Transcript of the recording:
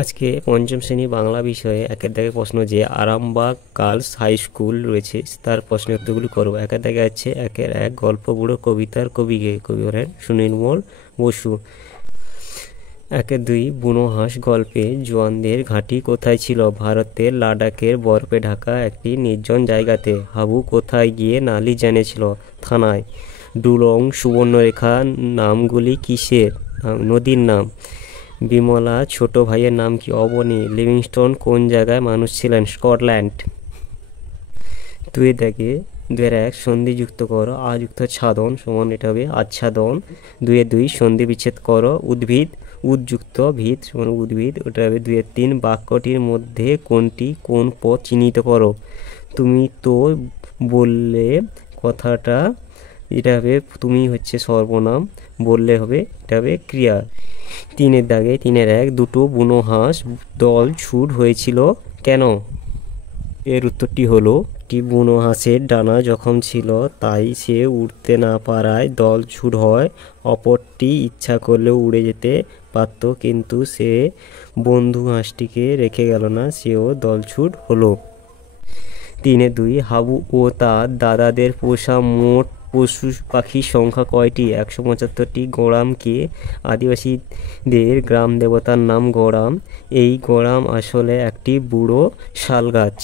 আজকে পঞ্চম শ্রেণী বাংলা বিষয়ে একের দাগে প্রশ্ন যে আরামবাগ গার্লস হাই স্কুল রয়েছে তার প্রশ্নের উত্তরগুলি করবো। একের দাগে আছে একের এক গল্প বুড়ো কবিতার কবিকে, কবি হলেন সুনির্মল বসু। একের দুই বুনো হাঁস গল্পে জোয়ানদের ঘাঁটি কোথায় ছিল? ভারতের লাদাখের বরফে ঢাকা একটি নির্জন জায়গাতে। হাবু কোথায় গিয়ে নালিশ জানিয়েছিল? থানায়। ডুলং সুবর্ণরেখা নামগুলি কিসের? নদীর নাম। বিমলা ছোট ভাইয়ের নাম কি? অবনী। লিভিংস্টোন কোন জায়গায় মানুষ ছিলেন? স্কটল্যান্ড। দুয়ের দাগে দুয়ের এক সন্ধি যুক্ত করো। আযুক্ত ছাদন সমান এটা হবে আচ্ছাদন। দুয়ের দুই সন্ধি বিচ্ছেদ করো। উদ্ভিদ উদ্যুক্ত ভিত সমান উদ্ভিদ, ওটা হবে দুয়ের তিন। বাক্যটির মধ্যে কোনটি কোন পদ চিহ্নিত করো? তুমি তো বললে কথাটা, এটা হবে তুমি হচ্ছে সর্বনাম, বললে হবে এটা হবে ক্রিয়া। তিনের দাগে তিনের এক দুটো বুনো হাঁস দল ছুট হয়েছিল কেন? এর উত্তরটি হলো একটি বুনো হাঁসের ডানা জখম ছিল, তাই সে উড়তে না পারায় দল ছুট হয়। অপরটি ইচ্ছা করলেও উড়ে যেতে পারত, কিন্তু সে বন্ধু হাঁসটিকে রেখে গেল না, সেও দলছুট হলো। তিনে দুই হাবু ও তার দাদাদের পোষা মোট পশু পাখির সংখ্যা কয়টি? 175টি। গোড়ামকে আদিবাসীদের গ্রাম দেবতার নাম গোড়াম। এই গোড়াম আসলে একটি বুড়ো শাল গাছ।